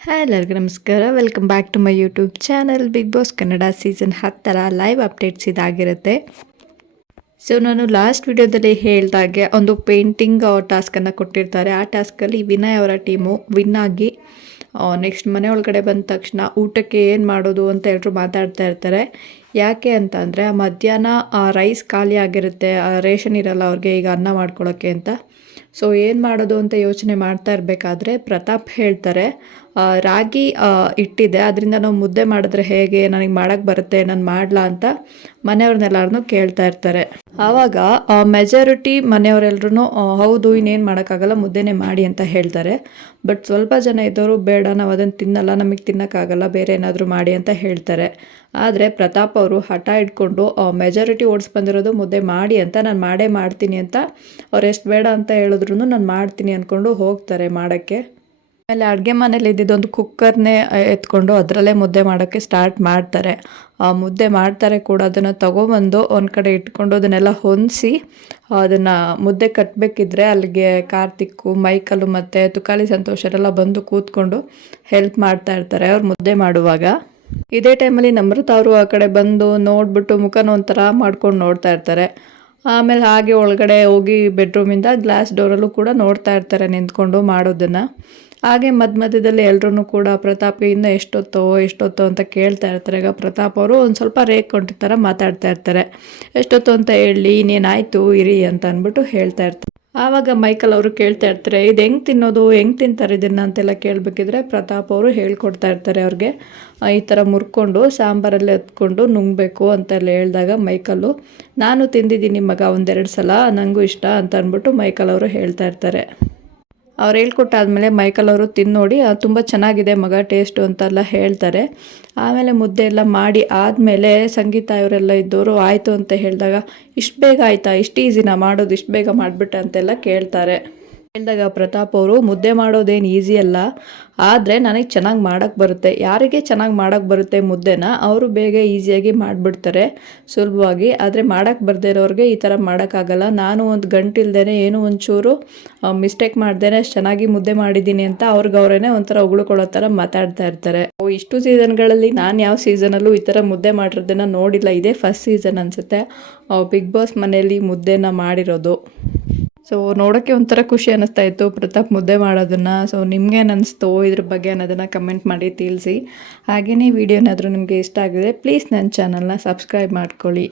Hi ಎಲ್ಲರಿಗೂ ನಮಸ್ಕಾರ. Welcome back to my YouTube channel. Bigg Boss Kannada season 10 live updates ಇದಾಗಿರುತ್ತೆ. So ನಾನು last ವಿಡಿಯೋದಲ್ಲಿ ಹೇಳ್ದಾಗೆ ಒಂದು ಪೇಂಟಿಂಗ್ ಟಾಸ್ಕನ್ನು ಕೊಟ್ಟಿರ್ತಾರೆ. ಆ ಟಾಸ್ಕಲ್ಲಿ ವಿನಯ್ ಅವರ ಟೀಮು ವಿನ್ ಆಗಿ ನೆಕ್ಸ್ಟ್ ಮನೆ ಒಳಗಡೆ ಬಂದ ತಕ್ಷಣ ಊಟಕ್ಕೆ ಏನು ಮಾಡೋದು ಅಂತ ಎಲ್ಲರೂ ಮಾತಾಡ್ತಾ ಇರ್ತಾರೆ. ಯಾಕೆ ಅಂತ ಅಂದರೆ ಮಧ್ಯಾಹ್ನ ರೈಸ್ ಖಾಲಿ ಆಗಿರುತ್ತೆ, ರೇಷನ್ ಇರಲ್ಲ ಅವ್ರಿಗೆ ಈಗ ಅನ್ನ ಮಾಡ್ಕೊಳ್ಳೋಕ್ಕೆ ಅಂತ. ಸೊ ಏನು ಮಾಡೋದು ಅಂತ ಯೋಚನೆ ಮಾಡ್ತಾ ಇರಬೇಕಾದ್ರೆ ಪ್ರತಾಪ್ ಹೇಳ್ತಾರೆ, ರಾಗಿ ಇಟ್ಟಿದೆ, ಅದರಿಂದ ನಾವು ಮುದ್ದೆ ಮಾಡಿದ್ರೆ ಹೇಗೆ, ನನಗೆ ಮಾಡೋಕ್ಕೆ ಬರುತ್ತೆ, ನಾನು ಮಾಡಲಾ ಅಂತ ಮನೆಯವ್ರನ್ನೆಲ್ಲರನ್ನೂ ಕೇಳ್ತಾ ಇರ್ತಾರೆ. ಆವಾಗ ಮೆಜಾರಿಟಿ ಮನೆಯವರೆಲ್ಲರೂ ಹೌದು, ಇನ್ನೇನು ಮಾಡೋಕ್ಕಾಗಲ್ಲ, ಮುದ್ದೆನೇ ಮಾಡಿ ಅಂತ ಹೇಳ್ತಾರೆ. ಬಟ್ ಸ್ವಲ್ಪ ಜನ ಇದ್ದವರು ಬೇಡ, ನಾವು ಅದನ್ನು ತಿನ್ನಲ್ಲ, ನಮಗೆ ತಿನ್ನೋಕ್ಕಾಗಲ್ಲ, ಬೇರೆ ಏನಾದರೂ ಮಾಡಿ ಅಂತ ಹೇಳ್ತಾರೆ. ಆದರೆ ಪ್ರತಾಪ್ ಅವರು ಹಠ ಇಟ್ಕೊಂಡು ಮೆಜಾರಿಟಿ ಓಡಿಸ್ ಬಂದಿರೋದು ಮುದ್ದೆ ಮಾಡಿ ಅಂತ, ನಾನು ಮಾಡೇ ಮಾಡ್ತೀನಿ ಅಂತ. ಅವ್ರು ಎಷ್ಟು ಬೇಡ ಅಂತ ಹೇಳಿದ್ರು ನಾನು ಮಾಡ್ತೀನಿ ಅಂದ್ಕೊಂಡು ಹೋಗ್ತಾರೆ ಮಾಡೋಕ್ಕೆ. ಆಮೇಲೆ ಅಡುಗೆ ಮನೇಲಿ ಇದ್ದಿದ್ದೊಂದು ಕುಕ್ಕರ್ನೇ ಎತ್ಕೊಂಡು ಅದರಲ್ಲೇ ಮುದ್ದೆ ಮಾಡೋಕ್ಕೆ ಸ್ಟಾರ್ಟ್ ಮಾಡ್ತಾರೆ. ಮುದ್ದೆ ಮಾಡ್ತಾರೆ ಕೂಡ. ಅದನ್ನು ತೊಗೊಬಂದು ಒಂದು ಕಡೆ ಇಟ್ಕೊಂಡು ಅದನ್ನೆಲ್ಲ ಹೊಂದಿಸಿ ಅದನ್ನು ಮುದ್ದೆ ಕಟ್ಟಬೇಕಿದ್ರೆ ಅಲ್ಲಿಗೆ ಕಾರ್ತಿಕ್ಕು, ಮೈಕಲ್ಲು ಮತ್ತು ತುಕಾಲಿ ಸಂತೋಷರೆಲ್ಲ ಬಂದು ಕೂತ್ಕೊಂಡು ಹೆಲ್ಪ್ ಮಾಡ್ತಾ ಇರ್ತಾರೆ ಅವ್ರು ಮುದ್ದೆ ಮಾಡುವಾಗ. ಇದೇ ಟೈಮಲ್ಲಿ ನಮ್ರತ ಅವರು ಆ ಕಡೆ ಬಂದು ನೋಡಿಬಿಟ್ಟು ಮುಖನ ಒಂಥರ ಮಾಡ್ಕೊಂಡು ನೋಡ್ತಾ ಇರ್ತಾರೆ. ಆಮೇಲೆ ಹಾಗೆ ಒಳಗಡೆ ಹೋಗಿ ಬೆಡ್ರೂಮಿಂದ ಗ್ಲಾಸ್ ಡೋರಲ್ಲೂ ಕೂಡ ನೋಡ್ತಾ ಇರ್ತಾರೆ ನಿಂತ್ಕೊಂಡು ಮಾಡೋದನ್ನು. ಹಾಗೆ ಮಧ್ಯದಲ್ಲಿ ಎಲ್ಲರೂ ಕೂಡ ಪ್ರತಾಪ್ ಇನ್ನೂ ಎಷ್ಟೊತ್ತೋ ಅಂತ ಕೇಳ್ತಾ ಇರ್ತಾರೆ. ಈಗ ಪ್ರತಾಪ್ ಅವರು ಒಂದು ಸ್ವಲ್ಪ ರೇಗ್ಕೊಂಡಿರೋ ಥರ ಮಾತಾಡ್ತಾ ಇರ್ತಾರೆ. ಎಷ್ಟೊತ್ತು ಅಂತ ಹೇಳಿ, ಇನ್ನೇನಾಯಿತು ಇರಿ ಅಂತ ಅಂದ್ಬಿಟ್ಟು ಹೇಳ್ತಾ ಇರ್ತಾರೆ. ಆವಾಗ ಮೈಕಲ್ ಅವರು ಕೇಳ್ತಾ ಇರ್ತಾರೆ, ಇದು ಹೆಂಗೆ ತಿನ್ನೋದು, ಹೆಂಗೆ ತಿಂತಾರೆ ಇದನ್ನು ಅಂತೆಲ್ಲ ಕೇಳಬೇಕಿದ್ರೆ ಪ್ರತಾಪ್ ಅವರು ಹೇಳ್ಕೊಡ್ತಾ ಇರ್ತಾರೆ ಅವ್ರಿಗೆ. ಈ ಥರ ಮುರ್ಕೊಂಡು ಸಾಂಬಾರಲ್ಲಿ ಎತ್ಕೊಂಡು ನುಂಗಬೇಕು ಅಂತೆಲ್ಲ ಹೇಳಿದಾಗ ಮೈಕಲ್ಲು, ನಾನು ತಿಂದಿದ್ದೀನಿ ಮಗ ಒಂದೆರಡು ಸಲ, ನನಗೂ ಇಷ್ಟ ಅಂತ ಅಂದ್ಬಿಟ್ಟು ಮೈಕಲ್ ಅವರು ಹೇಳ್ತಾ ಇರ್ತಾರೆ. ಅವ್ರು ಹೇಳ್ಕೊಟ್ಟಾದ್ಮೇಲೆ ಮೈಕಲ್ ಅವರು ತಿಂದು ನೋಡಿ ತುಂಬ ಚೆನ್ನಾಗಿದೆ ಮಗ ಟೇಸ್ಟು ಅಂತೆಲ್ಲ ಹೇಳ್ತಾರೆ. ಆಮೇಲೆ ಮುದ್ದೆ ಎಲ್ಲ ಮಾಡಿ ಆದಮೇಲೆ ಸಂಗೀತ ಇವರೆಲ್ಲ ಇದ್ದವರು ಆಯಿತು ಅಂತ ಹೇಳಿದಾಗ, ಇಷ್ಟು ಬೇಗ ಆಯಿತಾ, ಇಷ್ಟು ಈಸಿನಾ ಮಾಡೋದು, ಇಷ್ಟು ಬೇಗ ಮಾಡಿಬಿಟ್ಟೆ ಅಂತೆಲ್ಲ ಕೇಳ್ತಾರೆ. ಹೇಳಿದಾಗ ಪ್ರತಾಪ್ ಅವರು, ಮುದ್ದೆ ಮಾಡೋದೇನು ಈಸಿ ಅಲ್ಲ, ಆದರೆ ನನಗೆ ಚೆನ್ನಾಗಿ ಮಾಡೋಕ್ಕೆ ಬರುತ್ತೆ. ಯಾರಿಗೆ ಚೆನ್ನಾಗಿ ಮಾಡೋಕ್ಕೆ ಬರುತ್ತೆ ಮುದ್ದೆನ ಅವರು ಬೇಗ ಈಸಿಯಾಗಿ ಮಾಡಿಬಿಡ್ತಾರೆ ಸುಲಭವಾಗಿ. ಆದರೆ ಮಾಡೋಕ್ಕೆ ಬರದೇ ಇರೋರಿಗೆ ಈ ಥರ ಮಾಡೋಕ್ಕಾಗಲ್ಲ. ನಾನು ಒಂದು ಗಂಟಿಲ್ದೇ ಏನೋ ಒಂಚೂರು ಮಿಸ್ಟೇಕ್ ಮಾಡ್ದೇ ಚೆನ್ನಾಗಿ ಮುದ್ದೆ ಮಾಡಿದ್ದೀನಿ ಅಂತ ಅವ್ರಿಗವ್ರೇ ಒಂಥರ ಹೊಗಳ್ಕೊಳ್ಳೋ ಥರ ಮಾತಾಡ್ತಾ ಇರ್ತಾರೆ. ಇಷ್ಟು ಸೀಸನ್ಗಳಲ್ಲಿ ನಾನು ಯಾವ ಸೀಸನಲ್ಲೂ ಈ ಥರ ಮುದ್ದೆ ಮಾಡಿರೋದನ್ನು ನೋಡಿಲ್ಲ. ಇದೇ ಫಸ್ಟ್ ಸೀಸನ್ ಅನಿಸುತ್ತೆ ಬಿಗ್ ಬಾಸ್ ಮನೆಯಲ್ಲಿ ಮುದ್ದೆನ ಮಾಡಿರೋದು. ಸೊ ನೋಡೋಕ್ಕೆ ಒಂಥರ ಖುಷಿ ಅನ್ನಿಸ್ತಾ ಇತ್ತು ಪ್ರತಾಪ್ ಮುದ್ದೆ ಮಾಡೋದನ್ನು. ಸೊ ನಿಮ್ಗೇನು ಅನ್ನಿಸ್ತು ಇದ್ರ ಬಗ್ಗೆ ಅನ್ನೋದನ್ನು ಕಮೆಂಟ್ ಮಾಡಿ ತಿಳಿಸಿ. ಹಾಗೆಯೇ ವಿಡಿಯೋ ಏನಾದರೂ ನಿಮಗೆ ಇಷ್ಟ ಆಗಿದೆ ಪ್ಲೀಸ್ ನನ್ನ ಚಾನಲ್ನ ಸಬ್ಸ್ಕ್ರೈಬ್ ಮಾಡ್ಕೊಳ್ಳಿ.